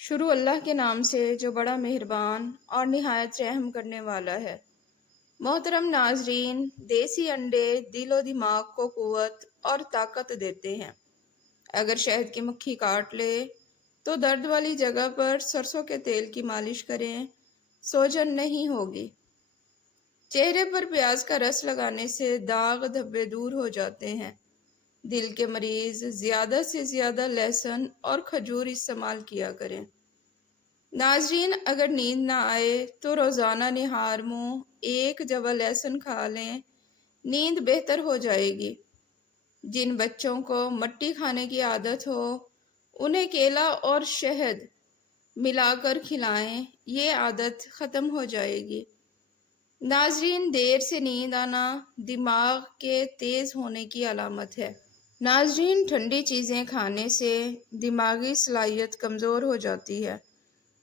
شروع اللہ کے نام سے جو بڑا مہربان اور نہایت رحم کرنے والا ہے۔ محترم ناظرین، دیسی انڈے دل و دماغ کو قوت اور طاقت دیتے ہیں۔ اگر شہد کی مکھی کاٹ لے تو درد والی جگہ پر سرسوں کے تیل کی مالش کریں، سوجن نہیں ہوگی۔ چہرے پر پیاز کا رس لگانے سے داغ دھبے دور ہو جاتے ہیں۔ دل کے مریض زیادہ سے زیادہ لہسن اور کھجور استعمال کیا کریں۔ ناظرین، اگر نیند نہ آئے تو روزانہ نہار منہ 1 جوہ لہسن کھا لیں، نیند بہتر ہو جائے گی۔ جن بچوں کو مٹی کھانے کی عادت ہو انہیں کیلا اور شہد ملا کر کھلائیں، یہ عادت ختم ہو جائے گی۔ ناظرین، دیر سے نیند آنا دماغ کے تیز ہونے کی علامت ہے۔ ناظرین، ٹھنڈی چیزیں کھانے سے دماغی صلاحیت کمزور ہو جاتی ہے۔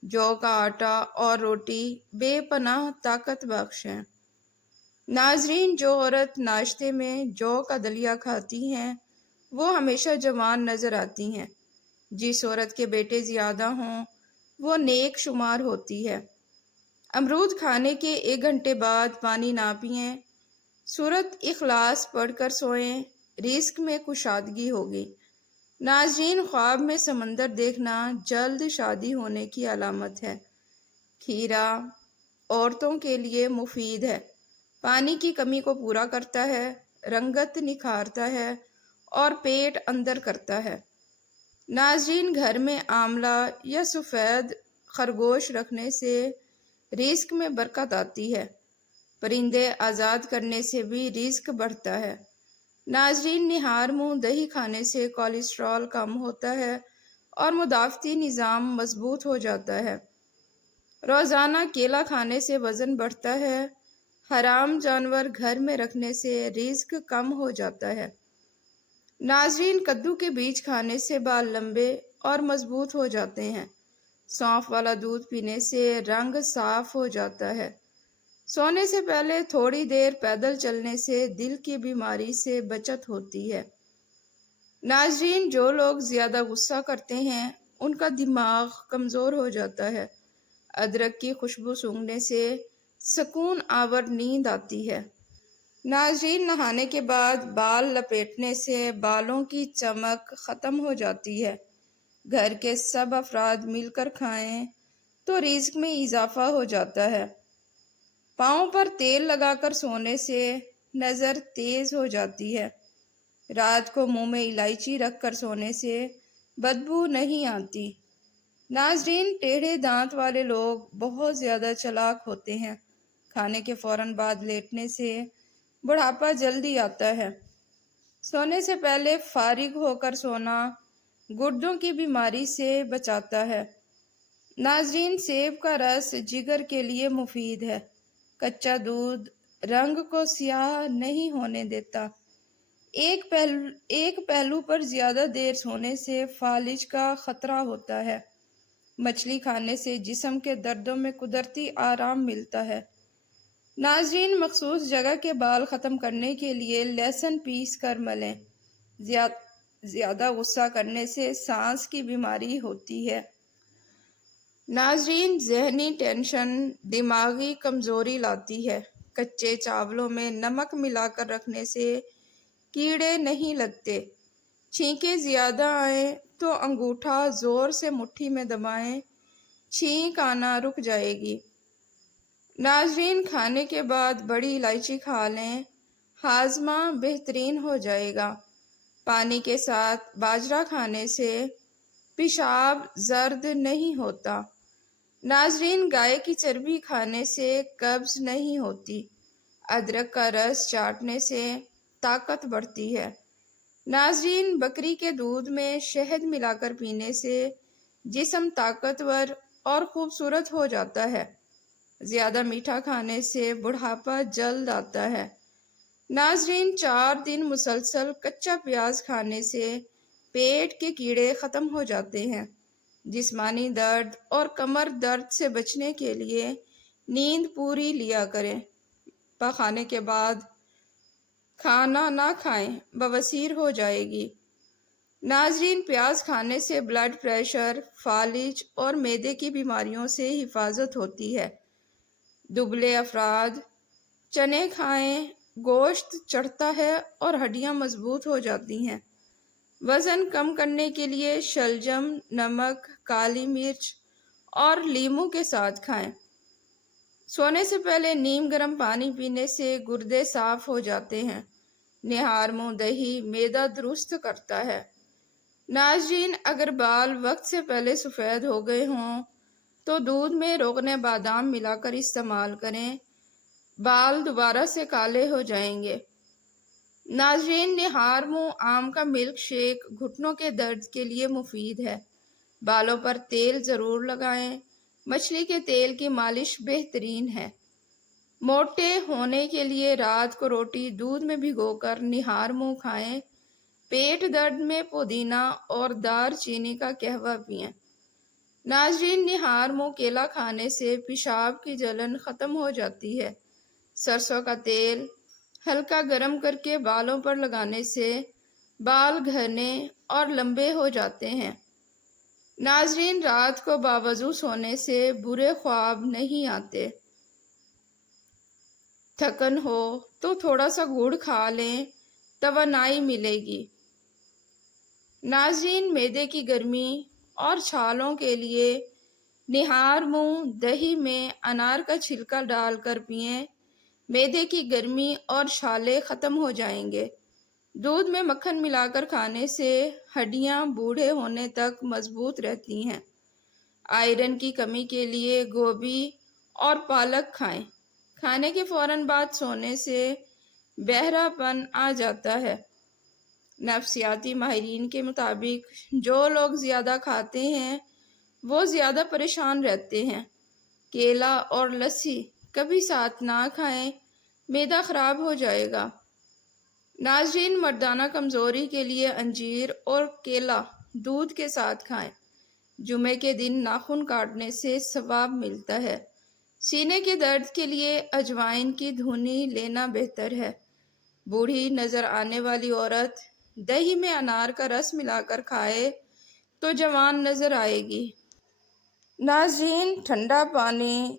جو کا آٹا اور روٹی بے پناہ طاقت بخش ہیں۔ ناظرین، جو عورت ناشتے میں جو کا دلیا کھاتی ہیں وہ ہمیشہ جوان نظر آتی ہیں۔ جس عورت کے بیٹے زیادہ ہوں وہ نیک شمار ہوتی ہے۔ امرود کھانے کے 1 گھنٹے بعد پانی نہ پئیں۔ سورۃ اخلاص پڑھ کر سوئیں، رزق میں کشادگی ہوگی۔ ناظرین، خواب میں سمندر دیکھنا جلد شادی ہونے کی علامت ہے۔ کھیرا عورتوں کے لیے مفید ہے، پانی کی کمی کو پورا کرتا ہے، رنگت نکھارتا ہے اور پیٹ اندر کرتا ہے۔ ناظرین، گھر میں آملہ یا سفید خرگوش رکھنے سے رزق میں برکت آتی ہے۔ پرندے آزاد کرنے سے بھی رزق بڑھتا ہے۔ ناظرین، نہار منہ دہی کھانے سے کولیسٹرول کم ہوتا ہے اور مدافعتی نظام مضبوط ہو جاتا ہے۔ روزانہ کیلا کھانے سے وزن بڑھتا ہے۔ حرام جانور گھر میں رکھنے سے رزق کم ہو جاتا ہے۔ ناظرین، کدو کے بیج کھانے سے بال لمبے اور مضبوط ہو جاتے ہیں۔ سونف والا دودھ پینے سے رنگ صاف ہو جاتا ہے۔ سونے سے پہلے تھوڑی دیر پیدل چلنے سے دل کی بیماری سے بچت ہوتی ہے۔ ناظرین، جو لوگ زیادہ غصہ کرتے ہیں ان کا دماغ کمزور ہو جاتا ہے۔ ادرک کی خوشبو سونگھنے سے سکون آور نیند آتی ہے۔ ناظرین، نہانے کے بعد بال لپیٹنے سے بالوں کی چمک ختم ہو جاتی ہے۔ گھر کے سب افراد مل کر کھائیں تو رزق میں اضافہ ہو جاتا ہے۔ پاؤں پر تیل لگا کر سونے سے نظر تیز ہو جاتی ہے۔ رات کو منہ میں الائچی رکھ کر سونے سے بدبو نہیں آتی۔ ناظرین، ٹیڑھے دانت والے لوگ بہت زیادہ چالاک ہوتے ہیں۔ کھانے کے فوراً بعد لیٹنے سے بڑھاپا جلدی آتا ہے۔ سونے سے پہلے فارغ ہو کر سونا گردوں کی بیماری سے بچاتا ہے۔ ناظرین، سیب کا رس جگر کے لیے مفید ہے۔ کچا دودھ رنگ کو سیاہ نہیں ہونے دیتا۔ ایک پہلو پر زیادہ دیر سونے سے فالج کا خطرہ ہوتا ہے۔ مچھلی کھانے سے جسم کے دردوں میں قدرتی آرام ملتا ہے۔ ناظرین، مخصوص جگہ کے بال ختم کرنے کے لیے لہسن پیس کر ملیں۔ زیادہ غصہ کرنے سے سانس کی بیماری ہوتی ہے۔ ناظرین، ذہنی ٹینشن دماغی کمزوری لاتی ہے۔ کچے چاولوں میں نمک ملا کر رکھنے سے کیڑے نہیں لگتے۔ چھینکیں زیادہ آئیں تو انگوٹھا زور سے مٹھی میں دبائیں، چھینک آنا رک جائے گی۔ ناظرین، کھانے کے بعد بڑی الائچی کھا لیں، ہاضمہ بہترین ہو جائے گا۔ پانی کے ساتھ باجرہ کھانے سے پیشاب زرد نہیں ہوتا۔ ناظرین، گائے کی چربی کھانے سے قبض نہیں ہوتی۔ ادرک کا رس چاٹنے سے طاقت بڑھتی ہے۔ ناظرین، بکری کے دودھ میں شہد ملا کر پینے سے جسم طاقتور اور خوبصورت ہو جاتا ہے۔ زیادہ میٹھا کھانے سے بڑھاپا جلد آتا ہے۔ ناظرین، 4 دن مسلسل کچا پیاز کھانے سے پیٹ کے کیڑے ختم ہو جاتے ہیں۔ جسمانی درد اور کمر درد سے بچنے کے لیے نیند پوری لیا کریں۔ پاخانے کے بعد کھانا نہ کھائیں، بواسیر ہو جائے گی۔ ناظرین، پیاز کھانے سے بلڈ پریشر، فالج اور معدے کی بیماریوں سے حفاظت ہوتی ہے۔ دبلے افراد چنے کھائیں، گوشت چڑھتا ہے اور ہڈیاں مضبوط ہو جاتی ہیں۔ وزن کم کرنے کے لیے شلجم، نمک، کالی مرچ اور لیموں کے ساتھ کھائیں۔ سونے سے پہلے نیم گرم پانی پینے سے گردے صاف ہو جاتے ہیں۔ نہار منہ دہی معدہ درست کرتا ہے۔ ناظرین، اگر بال وقت سے پہلے سفید ہو گئے ہوں تو دودھ میں روغن بادام ملا کر استعمال کریں، بال دوبارہ سے کالے ہو جائیں گے۔ ناظرین، نہار منہ آم کا ملک شیک گھٹنوں کے درد کے لیے مفید ہے۔ بالوں پر تیل ضرور لگائیں۔ مچھلی کے تیل کی مالش بہترین ہے۔ موٹے ہونے کے لیے رات کو روٹی دودھ میں بھگو کر نہار منہ کھائیں۔ پیٹ درد میں پودینہ اور دار چینی کا قہوہ پئیں۔ ناظرین، نہار منہ کیلا کھانے سے پیشاب کی جلن ختم ہو جاتی ہے۔ سرسوں کا تیل ہلکا گرم کر کے بالوں پر لگانے سے بال گھنے اور لمبے ہو جاتے ہیں۔ ناظرین، رات کو باوضو سونے سے برے خواب نہیں آتے۔ تھکن ہو تو تھوڑا سا گڑ کھا لیں، توانائی ملے گی۔ ناظرین، معدے کی گرمی اور چھالوں کے لیے نہار منہ دہی میں انار کا چھلکا ڈال کر پئیں۔ معدے کی گرمی اور چھالے ختم ہو جائیں گے۔ دودھ میں مکھن ملا کر کھانے سے ہڈیاں بوڑھے ہونے تک مضبوط رہتی ہیں۔ آئرن کی کمی کے لیے گوبھی اور پالک کھائیں۔ کھانے کے فوراً بعد سونے سے بہرا پن آ جاتا ہے۔ نفسیاتی ماہرین کے مطابق جو لوگ زیادہ کھاتے ہیں وہ زیادہ پریشان رہتے ہیں۔ کیلا اور لسی کبھی ساتھ نہ کھائیں، معدہ خراب ہو جائے گا۔ ناظرین، مردانہ کمزوری کے لیے انجیر اور کیلا دودھ کے ساتھ کھائیں۔ جمعے کے دن ناخن کاٹنے سے ثواب ملتا ہے۔ سینے کے درد کے لیے اجوائن کی دھنی لینا بہتر ہے۔ بوڑھی نظر آنے والی عورت دہی میں انار کا رس ملا کر کھائے تو جوان نظر آئے گی۔ ناظرین، ٹھنڈا پانی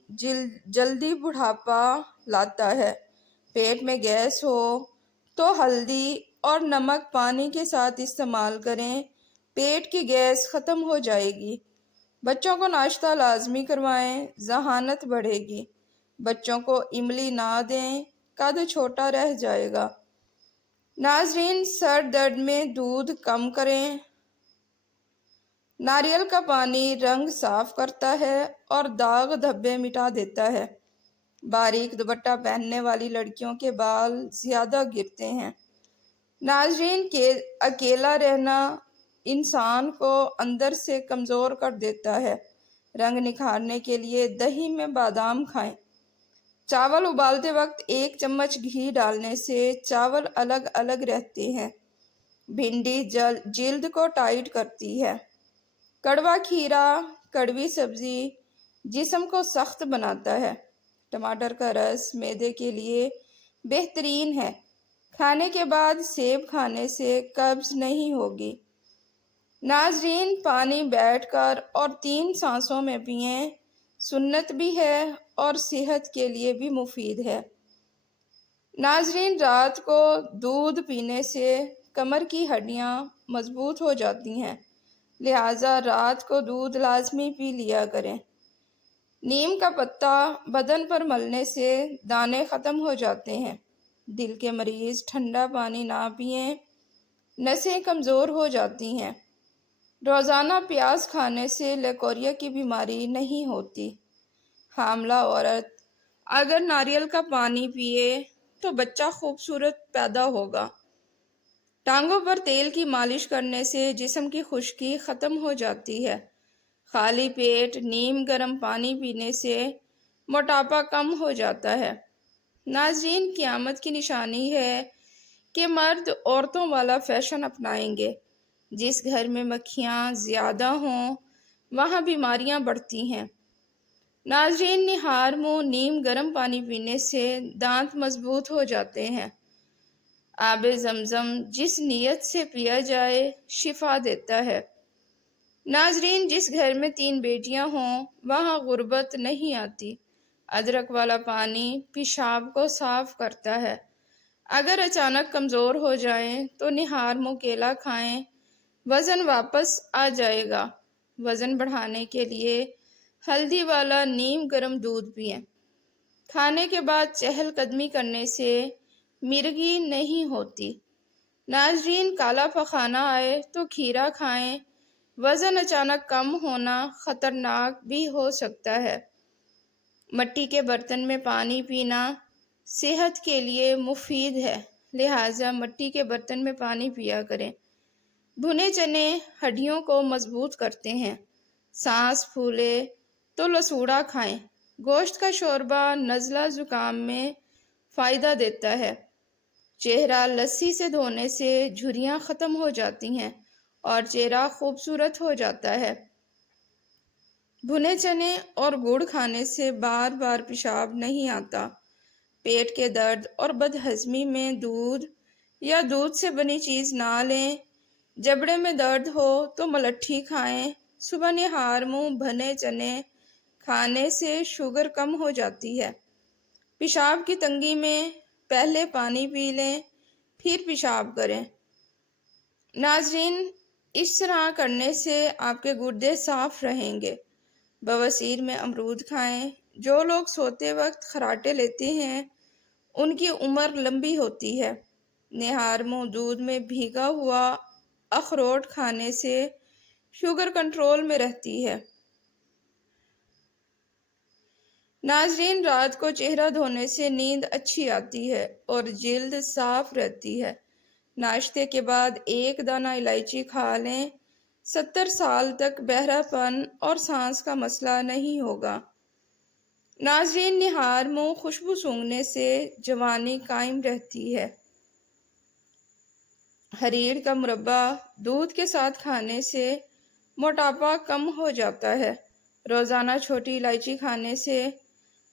جلدی بڑھاپا لاتا ہے۔ پیٹ میں گیس ہو تو ہلدی اور نمک پانی کے ساتھ استعمال کریں، پیٹ کی گیس ختم ہو جائے گی۔ بچوں کو ناشتہ لازمی کروائیں، ذہانت بڑھے گی۔ بچوں کو املی نہ دیں، قد چھوٹا رہ جائے گا۔ ناظرین، سر درد میں دودھ کم کریں۔ ناریل کا پانی رنگ صاف کرتا ہے اور داغ دھبے مٹا دیتا ہے۔ باریک دوپٹہ پہننے والی لڑکیوں کے بال زیادہ گرتے ہیں۔ ناظرین، اکیلا رہنا انسان کو اندر سے کمزور کر دیتا ہے۔ رنگ نکھارنے کے لیے دہی میں بادام کھائیں۔ چاول ابالتے وقت 1 چمچ گھی ڈالنے سے چاول الگ الگ رہتے ہیں۔ بھنڈی جلد کو ٹائٹ کرتی ہے۔ کڑوا کھیرا، کڑوی سبزی جسم کو سخت بناتا ہے۔ ٹماٹر کا رس معدے کے لیے بہترین ہے۔ کھانے کے بعد سیب کھانے سے قبض نہیں ہوگی۔ ناظرین، پانی بیٹھ کر اور 3 سانسوں میں پئیں، سنت بھی ہے اور صحت کے لیے بھی مفید ہے۔ ناظرین، رات کو دودھ پینے سے کمر کی ہڈیاں مضبوط ہو جاتی ہیں، لہٰذا رات کو دودھ لازمی پی لیا کریں۔ نیم کا پتا بدن پر ملنے سے دانے ختم ہو جاتے ہیں۔ دل کے مریض ٹھنڈا پانی نہ پئیں، نسیں کمزور ہو جاتی ہیں۔ روزانہ پیاز کھانے سے لیکوریا کی بیماری نہیں ہوتی۔ حاملہ عورت اگر ناریل کا پانی پیے تو بچہ خوبصورت پیدا ہوگا۔ ٹانگوں پر تیل کی مالش کرنے سے جسم کی خشکی ختم ہو جاتی ہے۔ خالی پیٹ نیم گرم پانی پینے سے موٹاپا کم ہو جاتا ہے۔ ناظرین، قیامت کی نشانی ہے کہ مرد عورتوں والا فیشن اپنائیں گے۔ جس گھر میں مکھیاں زیادہ ہوں وہاں بیماریاں بڑھتی ہیں۔ ناظرین، نہار منہ نیم گرم پانی پینے سے دانت مضبوط ہو جاتے ہیں۔ آب زمزم جس نیت سے پیا جائے شفا دیتا ہے۔ ناظرین، جس گھر میں 3 بیٹیاں ہوں وہاں غربت نہیں آتی۔ ادرک والا پانی پیشاب کو صاف کرتا ہے۔ اگر اچانک کمزور ہو جائیں تو نہار منہ کیلا کھائیں، وزن واپس آ جائے گا۔ وزن بڑھانے کے لیے ہلدی والا نیم گرم دودھ پئیں۔ کھانے کے بعد چہل قدمی کرنے سے مرگی نہیں ہوتی۔ ناظرین، کالا پخانہ آئے تو کھیرا کھائیں، وزن اچانک کم ہونا خطرناک بھی ہو سکتا ہے۔ مٹی کے برتن میں پانی پینا صحت کے لیے مفید ہے، لہٰذا مٹی کے برتن میں پانی پیا کریں۔ بھنے چنے ہڈیوں کو مضبوط کرتے ہیں۔ سانس پھولے تو لسوڑا کھائیں۔ گوشت کا شوربہ نزلہ زکام میں فائدہ دیتا ہے۔ چہرہ لسی سے دھونے سے جھریاں ختم ہو جاتی ہیں اور چہرہ خوبصورت ہو جاتا ہے۔ بھنے چنے اور گڑ کھانے سے بار بار پیشاب نہیں آتا۔ پیٹ کے درد اور بد ہضمی میں دودھ یا دودھ سے بنی چیز نہ لیں۔ جبڑے میں درد ہو تو ملٹھی کھائیں۔ صبح نہار منہ بھنے چنے کھانے سے شوگر کم ہو جاتی ہے۔ پیشاب کی تنگی میں پہلے پانی پی لیں پھر پیشاب کریں۔ ناظرین، اس طرح کرنے سے آپ کے گردے صاف رہیں گے۔ بواسیر میں امرود کھائیں۔ جو لوگ سوتے وقت خراٹے لیتے ہیں ان کی عمر لمبی ہوتی ہے۔ نہار منہ دودھ میں بھیگا ہوا اخروٹ کھانے سے شوگر کنٹرول میں رہتی ہے۔ ناظرین، رات کو چہرہ دھونے سے نیند اچھی آتی ہے اور جلد صاف رہتی ہے۔ ناشتے کے بعد 1 دانہ الائچی کھا لیں۔ 70 سال تک بہرا پن اور سانس کا مسئلہ نہیں ہوگا۔ ناظرین، نہار منہ خوشبو سونگھنے سے جوانی قائم رہتی ہے۔ ہریڑ کا مربع دودھ کے ساتھ کھانے سے موٹاپا کم ہو جاتا ہے۔ روزانہ چھوٹی الائچی کھانے سے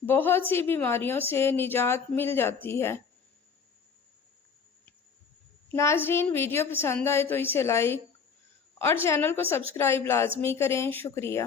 بہت سی بیماریوں سے نجات مل جاتی ہے۔ ناظرین، ویڈیو پسند آئے تو اسے لائک اور چینل کو سبسکرائب لازمی کریں۔ شکریہ۔